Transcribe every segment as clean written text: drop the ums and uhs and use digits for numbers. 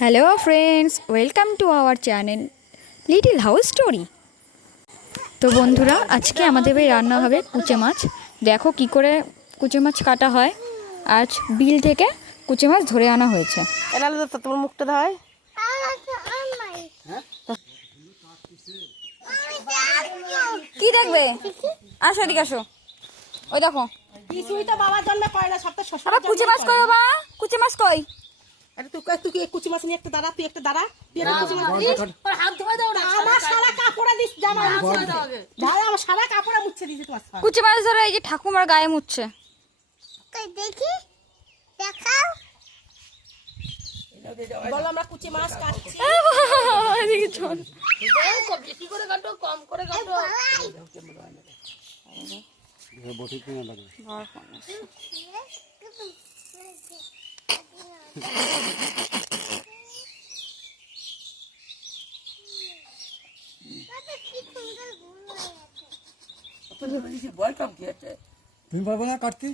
Hello friends, welcome to our channel little house story. তো বন্ধুরা, আজকে আমাদের বাড়ি রান্না হবে কুচে মাছ। দেখো কি করে কুচে মাছ কাটা হয়। আজ বিল থেকে কুচে মাছ ধরে আনা হয়েছে। তোমার মুখটা হয় কি দেখবে? আসো এদিকে আসো। ওই দেখো কিছুই তো বাবার জন্য করে না, সবটা শ্বশুর। আবার কুচে মাছ কই বাবা? কুচে মাছ কই? আরে তুই কুচি মাছ নিয়ে একটা দাঁড়া, তুই একটা দাঁড়া, তুই একটা কুচি মাছ দিস। হাত ধুয়ে দাও না, আমার সারা কাপড়ে দিস, জামা মুছে দাও আগে। দাঁড়া, আমার সারা কাপড়ে মুছে দিছি তোমার। কুচে মাছ ধরে এই যে ঠাকুমার গায়ে মুছছে। দেখি দেখাও। বলো আমরা কুচি মাছ কাটছি। এদিকে চল। বেশি করে কাটো, কম করে কাটো। বটি কিনে লাগে তুমি পারবে না কাটতে?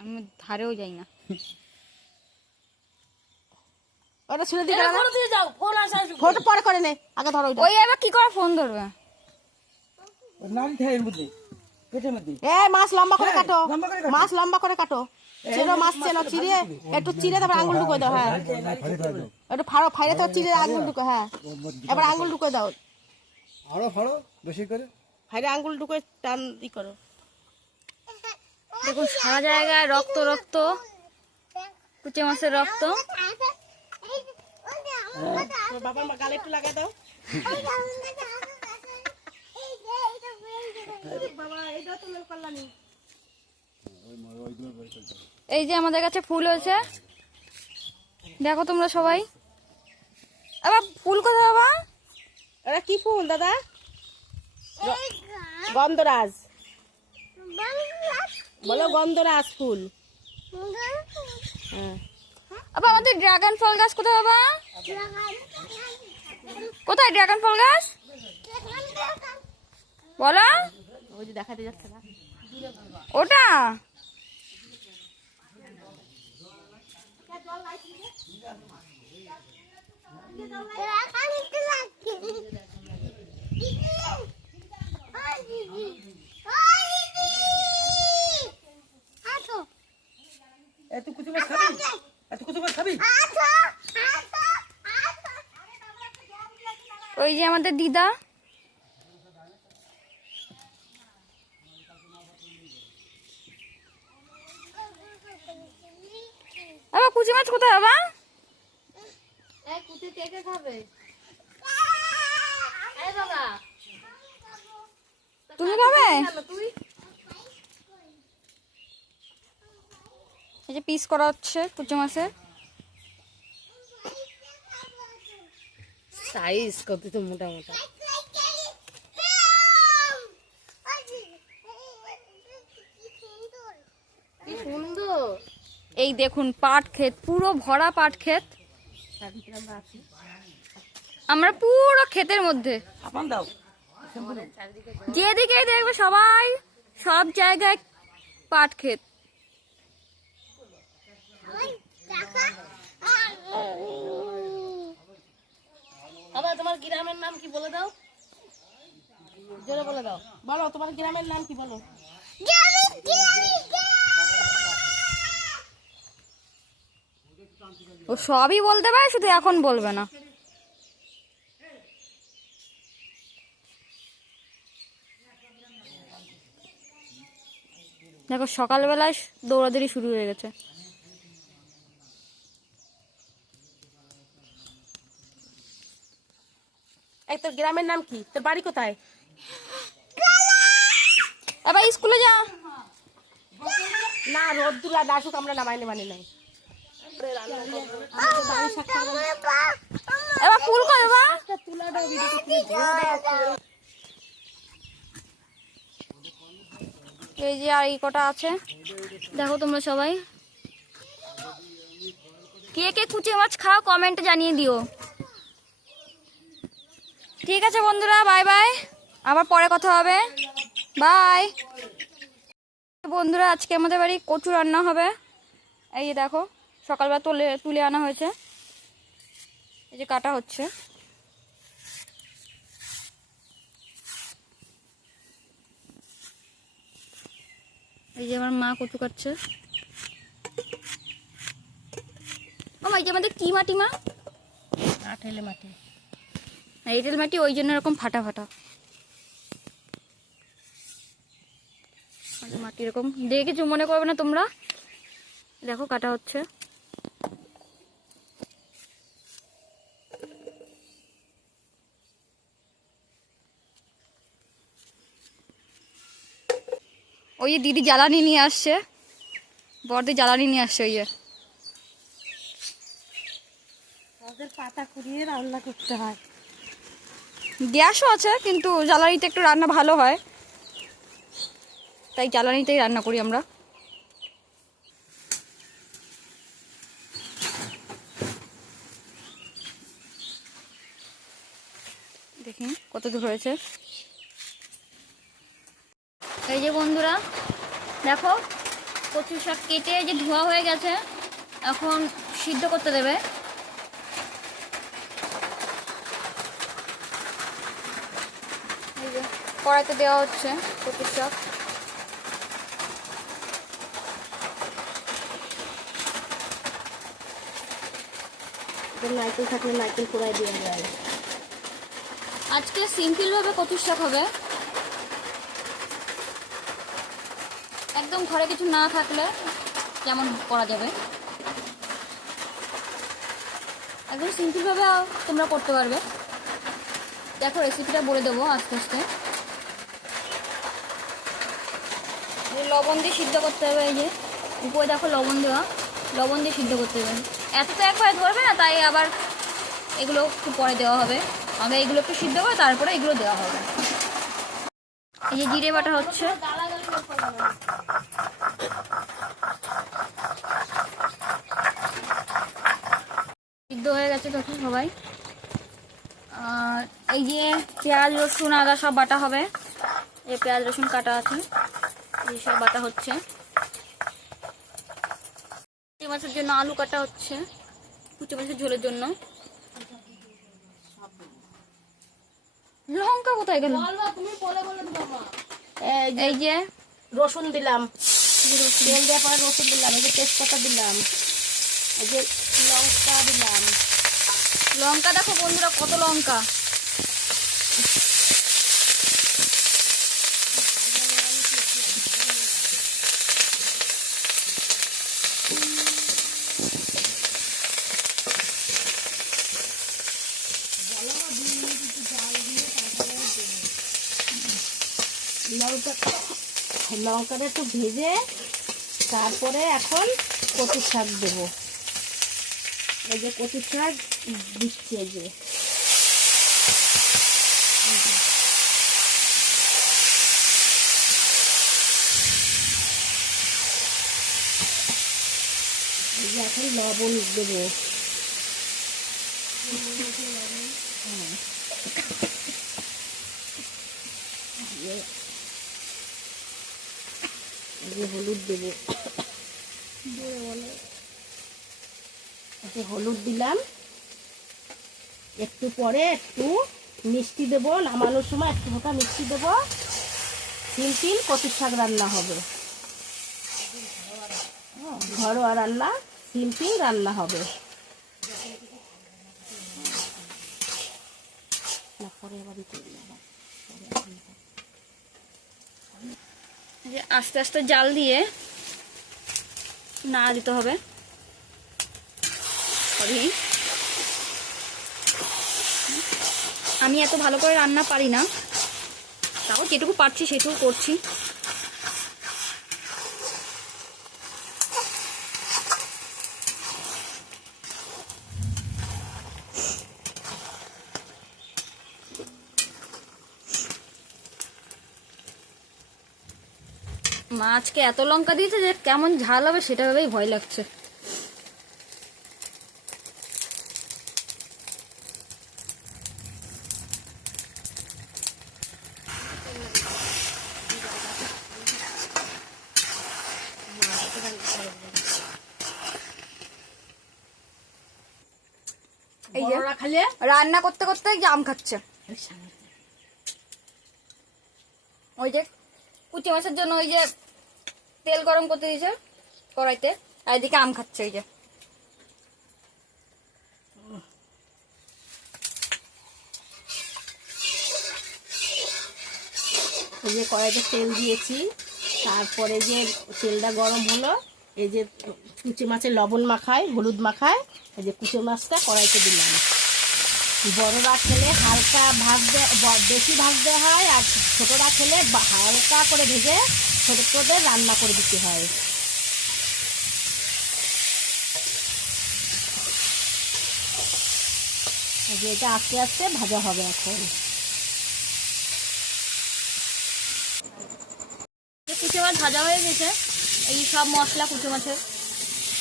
আমি ধারেও যাই না। ওটা ছেড়ে দিয়ে যাও, ফোন আসে, ফটো পরে করে নে, আগে ধরো ওইটা। ওই এবার কি করে ফোন ধরবে? নাড়ি খায় এর মধ্যে, পেটের মধ্যে। মাছ লম্বা করে কাটো, মাছ লম্বা করে কাটো। চেনো মাছ, চেনো, চিড়ে একটু চিড়ে তারপর আঙুল ঢুকোয় দাও। হ্যাঁ, একটু ফাড়ো, ফাড়ে তো চিড়ে আঙুল ঢুকো। হ্যাঁ, এবার আঙুল ঢুকোয় দাও। আরো ফাড়ো বেশি করে, ফাড়ে আঙুল ঢুকোয় টান ই করো। দেখুন সারা জায়গায় রক্ত রক্ত, কুচে মাছের রক্ত। বাবার গালে একটু লাগাই দাও। এই যে আমাদের কাছে ফুল হয়েছে, দেখো তোমরা সবাই। আবার ফুল কোথায় বাবা? এটা কি ফুল দাদা? গন্ধরাজ। বলো গন্ধরাজ ফুল। হ্যাঁ, আবার আমাদের ড্রাগন ফল গাছ কোথায় বাবা? কোথায় ড্রাগন ফল গাছ বলো? ওই যে দেখাতে যাচ্ছে না ওটা এত কুচি মাছ খাবি? এত কুচি মাছ খাবি? ওই যে আমাদের দিদা। আবার কুচি মাছ কোথায় বাবা? তুমি খাবে? এই যে পিস করা হচ্ছে কুচি মাছের। সাইজ কত তো মোটা মোটা। কি সুন্দর। এই দেখুন পাট ক্ষেত, পুরো ভরা পাট ক্ষেত। আমরা পুরো ক্ষেতের মধ্যে, আপন দাও। যেদিকে দেখবে সবাই, সব জায়গায় পাট ক্ষেত। আবার তোমার গ্রামের নাম কি বলে দাও, জোরে বলে দাও। বলো তোমার গ্রামের নাম কি বলো। ও সবই বলতে পারে, শুধু এখন বলবে না। দেখো সকালবেলায় দৌড়াদৌড়ি শুরু হয়ে গেছে। এই তোর গ্রামের নাম কি, তোর বাড়ি কোথায়? এবার স্কুলে যা। না, রোদ্দুলা দাসুক আমরা নামাইলে মানে নাই। এবার ফুল করে বা এই যে আর এই কটা আছে, দেখো তোমরা সবাই। কে কে কুচে মাছ খাও কমেন্টে জানিয়ে দিও। ঠিক আছে বন্ধুরা, বাই বাই, আবার পরে কথা হবে, বাই। বন্ধুরা আজকে আমাদের বাড়ি কচু রান্না হবে। এই যে দেখো সকালবেলা তুলে তুলে আনা হয়েছে, এই যে কাটা হচ্ছে। এই যে আমার মা কচু কাটছে। মামা এই যে আমাদের কি মাটি মা? আঠেলে মাটি। এঁটেল মাটি, ওই জন্য এরকম ফাটা ফাটা মাটি। এরকম দেখে কিছু মনে করবে না তোমরা। দেখো কাটা হচ্ছে। ওই যে দিদি জ্বালানি নিয়ে আসছে, বড়দি জ্বালানি নিয়ে আসছে। ওই যে ওদের পাতা কুড়িয়ে রান্না করতে হয়। গ্যাসও আছে, কিন্তু জ্বালানিতে একটু রান্না ভালো হয়, তাই জ্বালানিতেই রান্না করি আমরা। দেখি কত দূর হয়েছে। এই যে বন্ধুরা দেখো, কচু শাক কেটে যে ধোয়া হয়ে গেছে, এখন সিদ্ধ করতে দেবে। এই যে কড়াইতে দেওয়া হচ্ছে কচু শাক। নারকেল থাকলে নারকেল কুড়াই দেওয়া যায়। আজকে সিম্পলভাবে কচু শাক হবে, একদম ঘরে কিছু না থাকলে কেমন করা যাবে, একদম সিম্পলভাবে তোমরা করতে পারবে। দেখো রেসিপিটা বলে দেবো আস্তে আস্তে। লবণ দিয়ে সিদ্ধ করতে হবে। এই যে উপরে দেখো লবণ দেওয়া, লবণ দিয়ে সিদ্ধ করতে হবে। এত তো একবারে ধরবে না, তাই আবার এগুলো একটু পরে দেওয়া হবে। আগে এগুলো একটু সিদ্ধ করে তারপরে এগুলো দেওয়া হবে। এই যে জিরে বাটা হচ্ছে, সিদ্ধ হয়ে গেছে তখন সবাই। আর এই যে পেঁয়াজ রসুন আদা সব বাটা হবে। এই পেঁয়াজ রসুন কাটা আছে, এই সব বাটা হচ্ছে। কুচি মাছের জন্য আলু কাটা হচ্ছে, কুচি মাছের ঝোলের জন্য। লঙ্কা কোথায় গেল? এই যে রসুন দিলাম, তেল দেওয়ার পরে রসুন দিলাম, এই যে তেজপাতা দিলাম, এই যে লঙ্কা দিলাম। লঙ্কা দেখো বন্ধুরা কত লঙ্কা। লঙ্কাটা একটু ভেজে তারপরে এখন কচু শাক দেবো। এই যে কচু শাক দিচ্ছে, যে এখন লবণ দেবো। হলুদ দেবো, হলুদ দিলাম। একটু পরে একটু মিষ্টি দেবো, নামানোর সময় একটু মোটা মিষ্টি দেবো। সিম্পল কচু শাক রান্না হবে, ঘরোয়া রান্না, সিম্পল রান্না হবে। আস্তে আস্তে জাল দিয়ে নাড়া দিতে হবে। আমি এত ভালো করে রান্না পারি না, তাও যেটুকু পারছি সেটুকু করছি। মাছকে এত লঙ্কা দিয়েছে যে কেমন ঝাল হবে সেটা ভেবেই ভয় লাগছে। এই যে বড়রা খেলে রান্না করতে করতে এই যে আম খাচ্ছে। ওই যে কুচি মাছের জন্য ওই যে তেল গরম করতে দিয়েছে কড়াইতে, আর এদিকে আম খাচ্ছে। এই যে এই যে কড়াইতে তেল দিয়েছি, তারপরে যে তেলটা গরম হলো, এই যে কুচি মাছের লবণ মাখায়, হলুদ মাখায়, এই যে কুচি মাছটা কড়াইতে দিলাম। বড়রা খেলে হালকা ভাজতে, বেশি ভাজতে হয়, আর ছোটরা খেলে হালকা করে ভেজে ছোটদের রান্না করে দিতে হয়। এই যে এটা আস্তে আস্তে ভাজা হবে এখন। কুচি মাছ ভাজা হয়ে গেছে। এই সব মশলা কুচি মাছের,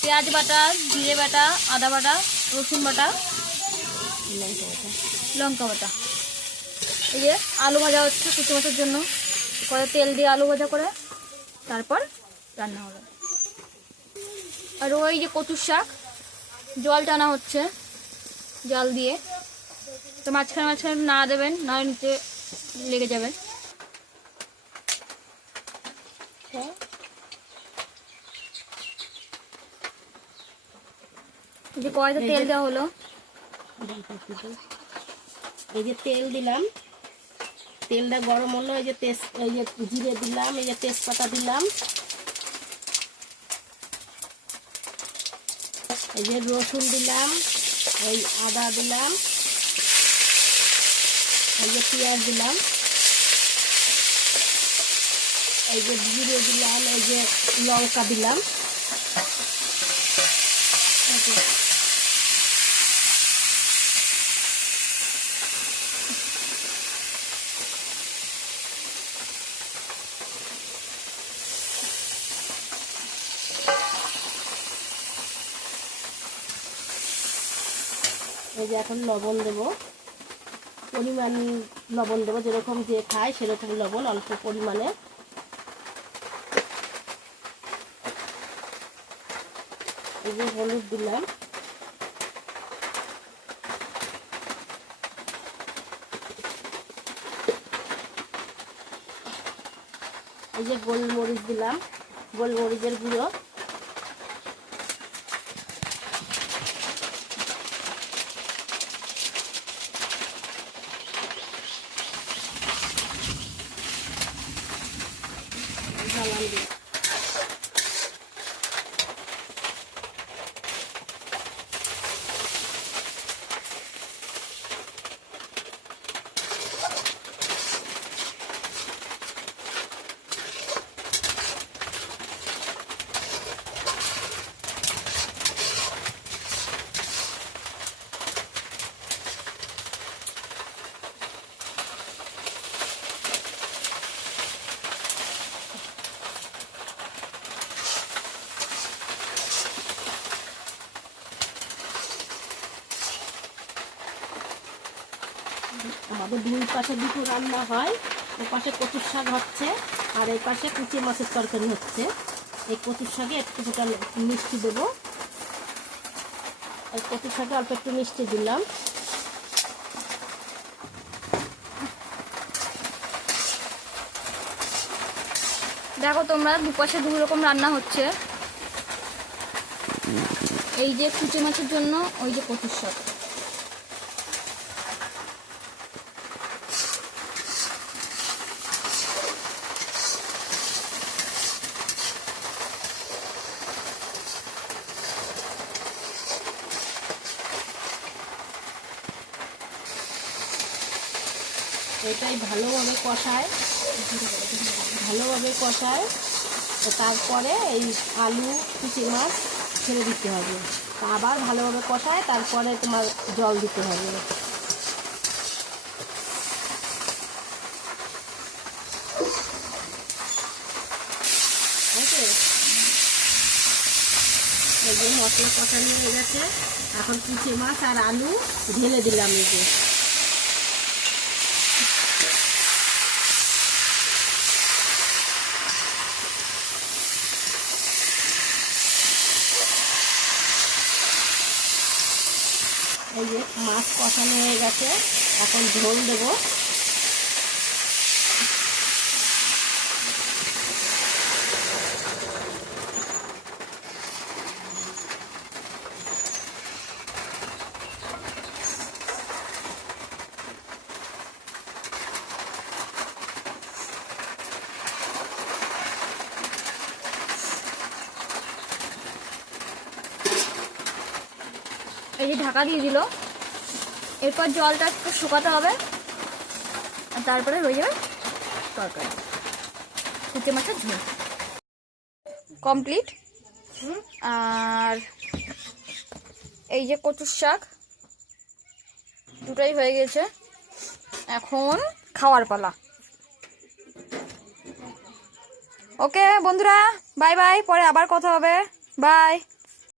পেঁয়াজ বাটা, জিরে বাটা, আদা বাটা, রসুন বাটা, লঙ্কা বাটা। এই যে আলু ভাজা হচ্ছে কুচি মাছের জন্য, করে তেল দিয়ে আলু ভাজা করে তারপর রান্না হবে। আর ওই যে কচুর শাক জল টানা হচ্ছে, জল দিয়ে তো মাঝখানে মাঝখানে না দেবেন, না নিচে লেগে যাবে। যে কড়াইতে তেল দেওয়া হলো, এই যে তেল দিলাম, তেলটা গরম হলো, এই যে এই যে জিরে দিলাম, এই যে তেজপাতা দিলাম, এই যে রসুন দিলাম, এই আদা দিলাম, এই যে পেঁয়াজ দিলাম, এই যে জিরে দিলাম, এই যে লঙ্কা দিলাম। এই যে এখন লবণ দেব, পরিমাণ লবণ দেবো, যেরকম যে খায় সেরকম লবণ, অল্প পরিমাণে। এই যে হলুদ দিলাম, এই যে গোলমরিচ দিলাম, গোলমরিচের গুঁড়ো, জ্বালান দিলাম। আমাদের দুই পাশে দুটো রান্না হয়, ও পাশে কচুর শাক হচ্ছে, আর এই পাশে কুচি মাছের তরকারি হচ্ছে। এই কচুর শাকে একটু মিষ্টি দেবো, এই কচুর শাকে অল্প একটু মিষ্টি দিলাম। দেখো তোমরা দুপাশে দুই রকম রান্না হচ্ছে। এই যে কুচি মাছের জন্য ওই যে কচুর শাক। এটাই ভালোভাবে কষায়, তো তারপরে এই আলু কুচি মাছ ছেড়ে দিতে হবে, আবার ভালোভাবে কষায়, তারপরে তোমার জল দিতে হবে। এই যে মশলা কষানো হয়ে গেছে, এখন কুচি মাছ আর আলু ঢেলে দিলাম। এই যে এই যে মাছ কষানো হয়ে গেছে, এখন ঝোল দেবো। এই যে ঢাকা দিয়ে দিল, এরপর জলটা একটু শুকাতে হবে, আর তারপরে হয়ে যাবে তরকারি, কুচে মাছের ঝোল কমপ্লিট। আর এই যে কচুর শাক দুটাই হয়ে গেছে, এখন খাওয়ার পালা। ওকে বন্ধুরা, বাই বাই, পরে আবার কথা হবে, বাই।